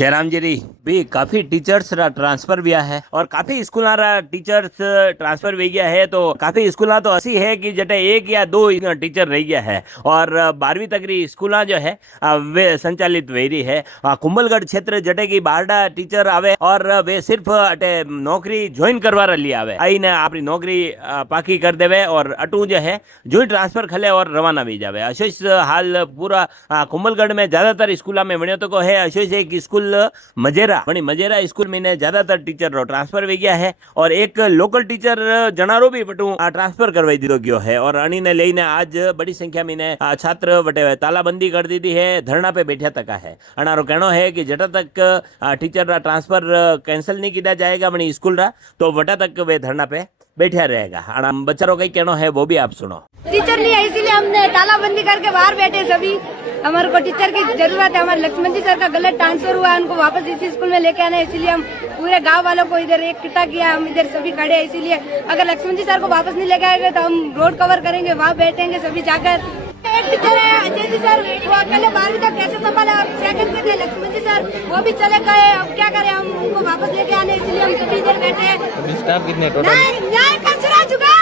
जयराम जी भी काफी teachers transfer हुआ है और काफी स्कूल टीचर्स ट्रांसफर हो गया है। तो काफी स्कूल तो ऐसी है कि जटे एक या दो टीचर रह गया है और 12वीं तक री स्कूल जो है वे संचालित हो रही है। कुंभलगढ़ क्षेत्र जटे की 12 टीचर आवे और वे सिर्फ अटे नौकरी ज्वाइन करवा लिए आवे, आई ने अपनी नौकरी पाकी कर देवे और अटू जो है जो ट्रांसफर खले और रवाना भी जावे। अशोच हाल पूरा कुंभलगढ़ में ज्यादातर स्कूल में वण्यो तो है। अशोच एक स्कूल मजेरा मजेरा स्कूल में ज्यादातर टीचर रो ट्रांसफर हो गया है और एक लोकल टीचर जनारो भी बटू ट्रांसफर करवाई दीदो गयो है और अणी ने लेने आज बड़ी संख्या में छात्र बटे तालाबंदी कर दी थी है, धरना पे बैठा तक है। अनारो कहना है कि जटा तक टीचर ट्रांसफर कैंसिल नहीं किया जाएगा अपनी स्कूल रा तो वटा तक वे धरना पे बैठा रहेगा। बच्चों का कहना है वो भी आप सुनो। टीचर नहीं है इसीलिए हमने तालाबंदी करके बाहर बैठे सभी। हमारे को टीचर की जरूरत है। हमारे लक्ष्मण जी सर का गलत ट्रांसफर हुआ है, उनको वापस इसी स्कूल में लेके आना है, इसलिए हम पूरे गांव वालों को इधर इकट्ठा किया। हम इधर सभी खड़े हैं, इसीलिए अगर लक्ष्मण जी सर को वापस नहीं लेके आएंगे तो हम रोड कवर करेंगे, वहाँ बैठेंगे सभी जाकर। एक टीचर है अजय जी सर, वो अकेले 12वीं तक कैसे संभाला। सेकंड पे थे लक्ष्मण जी सर, वो भी चले गए। अब क्या करें, हम उनको वापस लेके आने, इसलिए हम सभी इधर बैठे हैं। स्टाफ कितने टोटल? न्याय का चुरा चुका